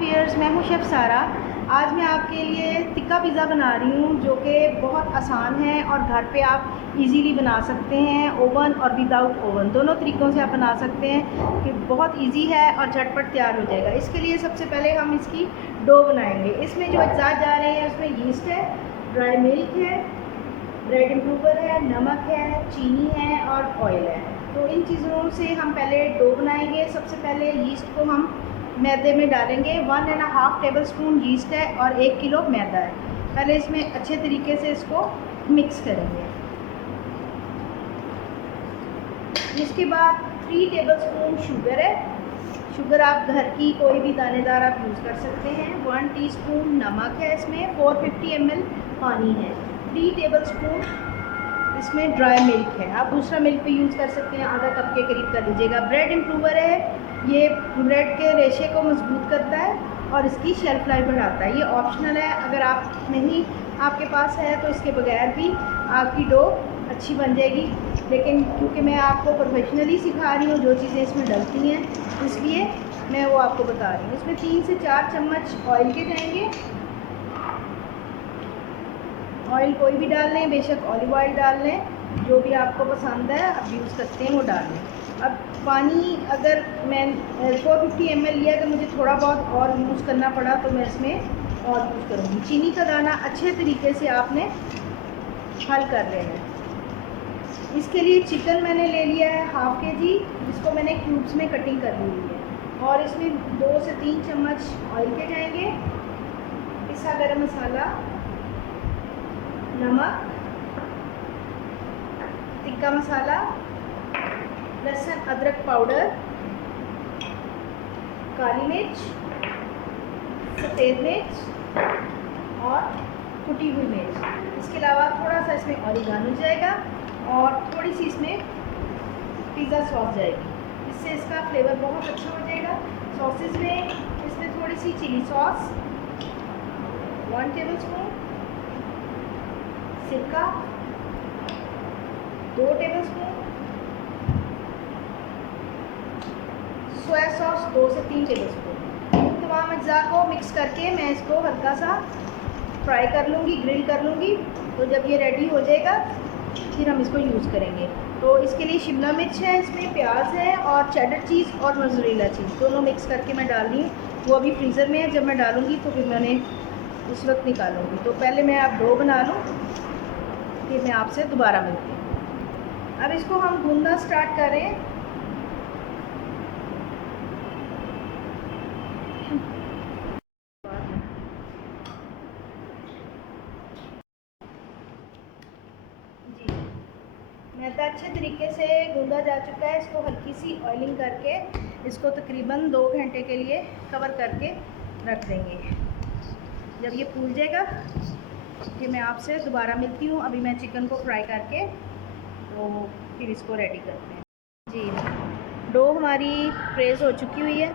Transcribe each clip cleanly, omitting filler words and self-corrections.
Viewers, मैं हूँ chef सारा। आज मैं आपके लिए टिक्का पिज़्ज़ा बना रही हूँ जो कि बहुत आसान है और घर पे आप इजीली बना सकते हैं। ओवन और विदाउट ओवन दोनों तरीक़ों से आप बना सकते हैं कि बहुत इजी है और झटपट तैयार हो जाएगा। इसके लिए सबसे पहले हम इसकी डो बनाएंगे। इसमें जो अज्जा जा रहे हैं उसमें यीस्ट है, ड्राई मिल्क है, ब्रेड इम्प्रूवर है, नमक है, चीनी है और ऑयल है। तो इन चीज़ों से हम पहले डो बनाएंगे। सबसे पहले यीस्ट को हम मैदे में डालेंगे। 1.5 टेबलस्पून यीस्ट है और 1 किलो मैदा है। पहले इसमें अच्छे तरीके से इसको मिक्स करेंगे। इसके बाद 3 टेबलस्पून शुगर है। शुगर आप घर की कोई भी दानेदार आप यूज़ कर सकते हैं। 1 टीस्पून नमक है। इसमें 450 ml पानी है। 3 टेबलस्पून इसमें ड्राई मिल्क है। आप दूसरा मिल्क भी यूज़ कर सकते हैं, आधा कप के करीब कर लीजिएगा। ब्रेड इम्प्रूवर है, ये ब्रेड के रेशे को मजबूत करता है और इसकी शेल्फ लाइफ बढ़ाता है। ये ऑप्शनल है, अगर आप नहीं आपके पास है तो इसके बगैर भी आपकी डो अच्छी बन जाएगी। लेकिन क्योंकि मैं आपको प्रोफेशनली सिखा रही हूँ, जो चीज़ें इसमें डलती हैं, इसलिए मैं वो आपको बता रही हूँ। इसमें 3 से 4 चम्मच ऑयल के जाएंगे। ऑयल कोई भी डाल लें, बेशक ऑलिव ऑयल डाल लें, जो भी आपको पसंद है आप यूज़ करते हैं वो डाल लें। अब पानी अगर मैं 450 ml लिया, अगर मुझे थोड़ा बहुत और यूज़ करना पड़ा तो मैं इसमें और यूज़ करूँगी। चीनी का दाना अच्छे तरीके से आपने हल कर लेना है। इसके लिए चिकन मैंने ले लिया है ½ kg, जिसको मैंने क्यूब्स में कटिंग कर ली है। और इसमें 2 से 3 चम्मच ऑयल के जाएंगे। पिसा गरम मसाला, नमक, टिक्का मसाला, लहसुन अदरक पाउडर, काली मिर्च, सफ़ेद मिर्च और कुटी हुई मिर्च। इसके अलावा थोड़ा सा इसमें ऑरिगानो जाएगा और थोड़ी सी इसमें पिज़्ज़ा सॉस जाएगी। इससे इसका फ्लेवर बहुत अच्छा हो जाएगा। सॉसेस में इसमें थोड़ी सी चिली सॉस, 1 टेबलस्पून, सिरका 2 टेबलस्पून, सोया सॉस 2 से 3 टेबलस्पून। इन तमाम अज्जा को मिक्स करके मैं इसको हल्का सा फ्राई कर लूँगी, ग्रिल कर लूँगी। तो जब ये रेडी हो जाएगा फिर हम इसको यूज़ करेंगे। तो इसके लिए शिमला मिर्च है, इसमें प्याज है और चेडर चीज़ और मोज़रेला चीज़ दोनों मिक्स करके मैं डाल रही हूँ। वो अभी फ्रीज़र में है, जब मैं डालूँगी तो फिर मैंने उस वक्त निकालूँगी। तो पहले मैं आप डो बना लूँ, फिर मैं आपसे दोबारा मिलती हूँ। अब इसको हम गूंदना स्टार्ट करें। जी, मैदा अच्छे तरीके से गूंदा जा चुका है। इसको हल्की सी ऑयलिंग करके इसको तकरीबन 2 घंटे के लिए कवर करके रख देंगे। जब ये फूल जाएगा कि मैं आपसे दोबारा मिलती हूँ। अभी मैं चिकन को फ्राई करके तो फिर इसको रेडी करते हैं। जी, डो हमारी फ्रेज़ हो चुकी हुई है।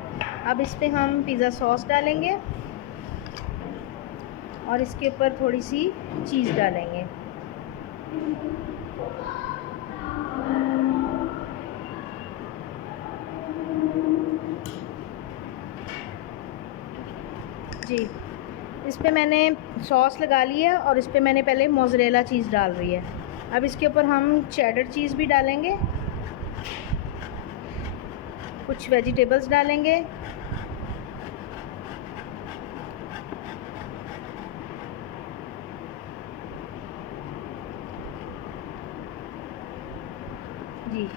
अब इस पर हम पिज़्ज़ा सॉस डालेंगे और इसके ऊपर थोड़ी सी चीज़ डालेंगे। जी, इस पे मैंने सॉस लगा ली है और इस पे मैंने पहले मोज़रेला चीज़ डाल रही है। अब इसके ऊपर हम चेडर चीज़ भी डालेंगे, कुछ वेजिटेबल्स डालेंगे, जी,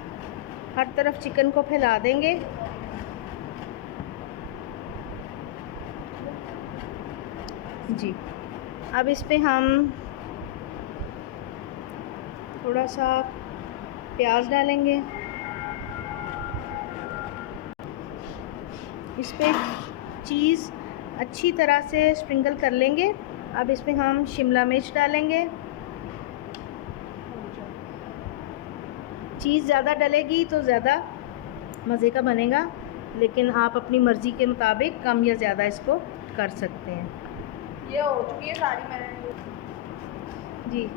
हर तरफ चिकन को फैला देंगे। जी, अब इस पे हम थोड़ा सा प्याज डालेंगे। इस पे चीज़ अच्छी तरह से स्प्रिंकल कर लेंगे। अब इस पे हम शिमला मिर्च डालेंगे। चीज़ ज़्यादा डलेगी तो ज़्यादा मज़े का बनेगा, लेकिन आप अपनी मर्ज़ी के मुताबिक कम या ज़्यादा इसको कर सकते हैं। ये हो चुकी है सारी मैंने। जी,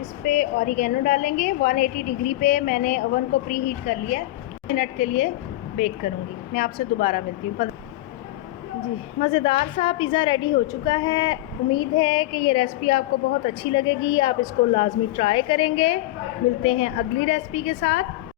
इस पे ऑरिगेनो डालेंगे। 180 डिग्री पे मैंने ओवन को प्री हीट कर लिया है। मिनट के लिए बेक करूँगी। मैं आपसे दोबारा मिलती हूँ। जी मज़ेदार सा पिज़्ज़ा रेडी हो चुका है। उम्मीद है कि ये रेसिपी आपको बहुत अच्छी लगेगी, आप इसको लाजमी ट्राई करेंगे। मिलते हैं अगली रेसिपी के साथ।